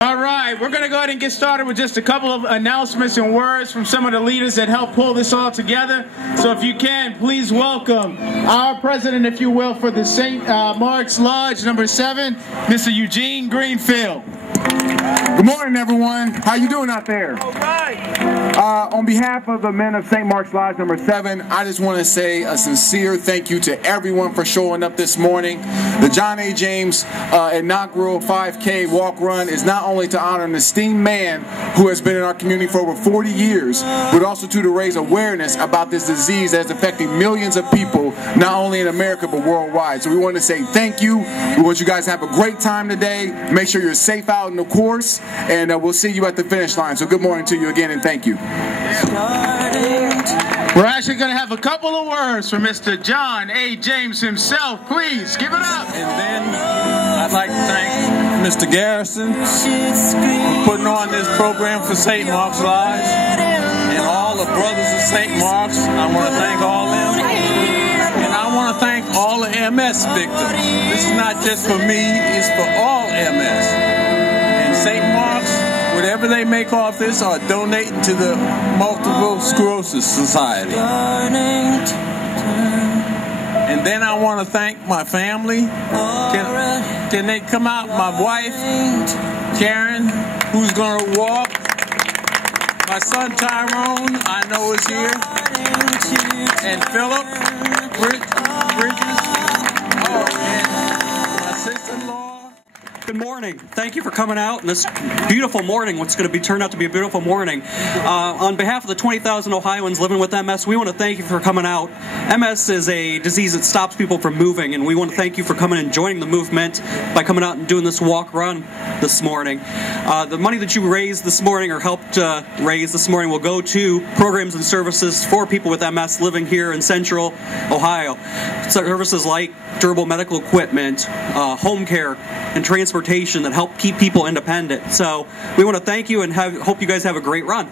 All right, we're going to go ahead and get started with just a couple of announcements and words from some of the leaders that helped pull this all together. So if you can, please welcome our president, if you will, for the St. Mark's Lodge number 7, Mr. Eugene Greenfield. Good morning, everyone. How you doing out there? All right. On behalf of the men of St. Mark's Lodge number 7, I just want to say a sincere thank you to everyone for showing up this morning. The John A. James inaugural 5K walk run is not only to honor an esteemed man who has been in our community for over 40 years, but also to raise awareness about this disease that is affecting millions of people, not only in America but worldwide. So we want to say thank you. We want you guys to have a great time today. Make sure you're safe out in the course, and we'll see you at the finish line. So good morning to you again, and thank you. We're actually going to have a couple of words from Mr. John A. James himself. Please, give it up. And then I'd like to thank Mr. Garrison for putting on this program for St. Mark's Lodge, and all the brothers of St. Mark's. I want to thank all of them. And I want to thank all the MS victims. This is not just for me, it's for all MS. And St. Mark's, whatever they make off this, are donating to the Multiple Sclerosis Society. And then I want to thank my family. Can they come out? My wife, Karen, who's going to walk. My son, Tyrone, I know is here. And Philip Bridges. Oh, and my sister-in-law. Good morning. Thank you for coming out on this beautiful morning, what's going to be turned out to be a beautiful morning. On behalf of the 20,000 Ohioans living with MS, we want to thank you for coming out. MS is a disease that stops people from moving, and we want to thank you for coming and joining the movement by coming out and doing this walk run this morning. The money that you raised this morning, or helped raise this morning, will go to programs and services for people with MS living here in Central Ohio. Services like durable medical equipment, home care, and transportation that help keep people independent. So we want to thank you and hope you guys have a great run.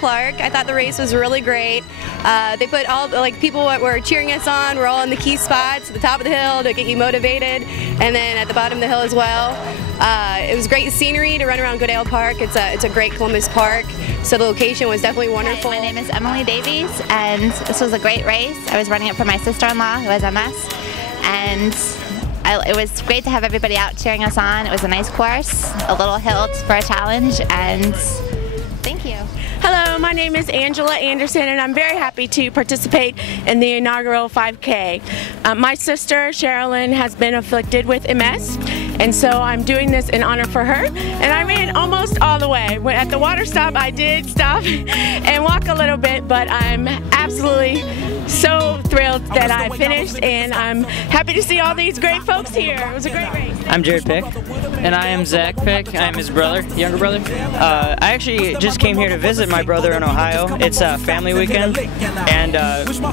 Clark. I thought the race was really great. They put all people that were cheering us on were all in the key spots at the top of the hill to get you motivated, and then at the bottom of the hill as well. It was great scenery to run around Goodale Park. It's a great Columbus park, so the location was definitely wonderful. Hi, my name is Emily Davies, and this was a great race. I was running it for my sister-in-law who has MS, and It was great to have everybody out cheering us on. It was a nice course, a little hill for a challenge, and thank you. Hello, my name is Angela Anderson, and I'm very happy to participate in the inaugural 5K. My sister, Sherilyn, has been afflicted with MS, and so I'm doing this in honor for her. And I ran almost all the way. At the water stop, I did stop and walk a little bit, but I'm absolutely so thrilled that I finished, and I'm happy to see all these great folks here. It was a great race. I'm Jared Pick. And I am Zach Pick. I'm his brother, younger brother. I actually just came here to visit my brother in Ohio. It's a family weekend, and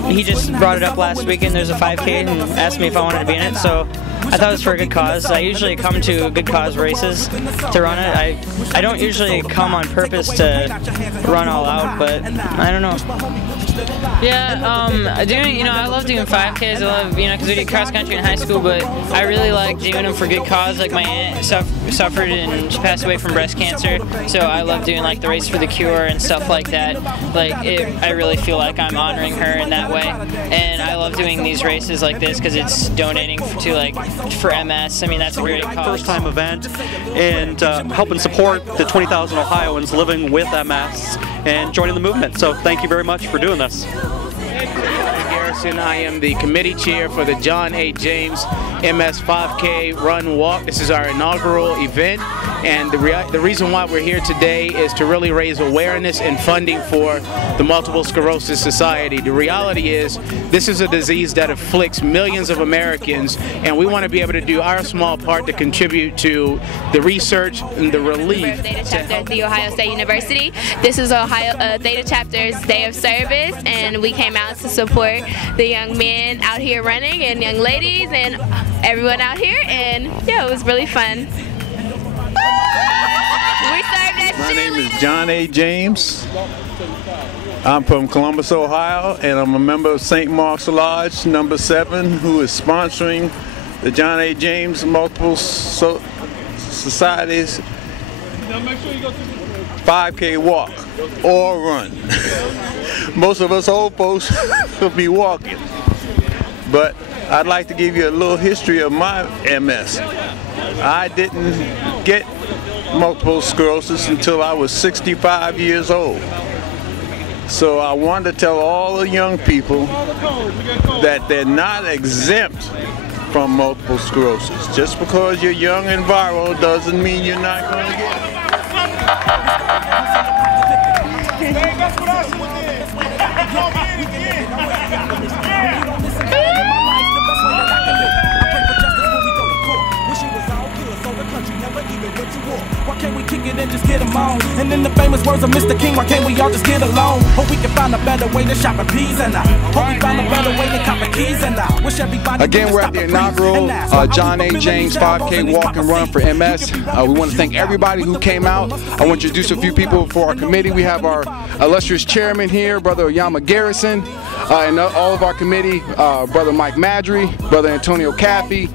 he just brought it up last weekend. There's a 5K and asked me if I wanted to be in it, so I thought it was for a good cause. I usually come to good cause races to run it. I don't usually come on purpose to run all out, but I don't know. Yeah, I love doing 5Ks. I love, because we did cross country in high school, but I really like doing them for good cause. Like my aunt suffered and she passed away from breast cancer, so I love doing like the Race for the Cure and stuff like that. I really feel like I'm honoring her in that way, and I love doing these races like this because it's donating for MS. I mean, that's a great cause. First-time event, and helping support the 20,000 Ohioans living with MS and joining the movement. So thank you very much for doing this. Garrison, I am the committee chair for the John A. James MS 5K Run Walk. This is our inaugural event, and the reason why we're here today is to really raise awareness and funding for the Multiple Sclerosis Society. The reality is this is a disease that afflicts millions of Americans, and we want to be able to do our small part to contribute to the research and the relief. Theta chapter at The Ohio State University. This is Ohio Theta Chapter's Day of Service, and we came out to support the young men out here running and young ladies and everyone out here, and yeah, it was really fun. We served as My name is John A. James. I'm from Columbus, Ohio, and I'm a member of St. Mark's Lodge number 7, who is sponsoring the John A. James Multiple Society's 5K walk or run. Most of us old folks will be walking, but I'd like to give you a little history of my MS. I didn't get multiple sclerosis until I was 65 years old. So I wanted to tell all the young people that they're not exempt from multiple sclerosis. Just because you're young and viral doesn't mean you're not going to get it. That's what I Why can't we kick it and just get them on? And in the famous words of Mr. King, why can't we all just get along? Hope we can find a better way to shop a peas and out. Hope we find a better way to cop a keys and out. Wish everybody again, we're at the inaugural John A. James 5K Walk and Run for MS. We want to thank everybody who came out. I want to introduce a few people for our committee. We have our illustrious chairman here, Brother Oyama Garrison, and all of our committee, Brother Mike Madry, Brother Antonio Caffey,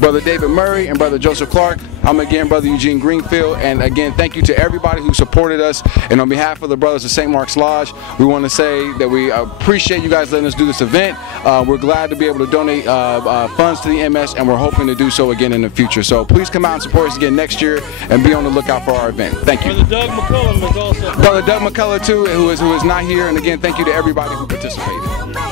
Brother David Murray, and Brother Joseph Clark. I'm again Brother Eugene Greenfield, and again thank you to everybody who supported us. And on behalf of the brothers of St. Mark's Lodge, we want to say that we appreciate you guys letting us do this event. We're glad to be able to donate funds to the MS, and we're hoping to do so again in the future. So please come out and support us again next year, and be on the lookout for our event. Thank you. Brother Doug McCullum was also. Brother Doug McCullough too, who is not here, and again thank you to everybody who participated.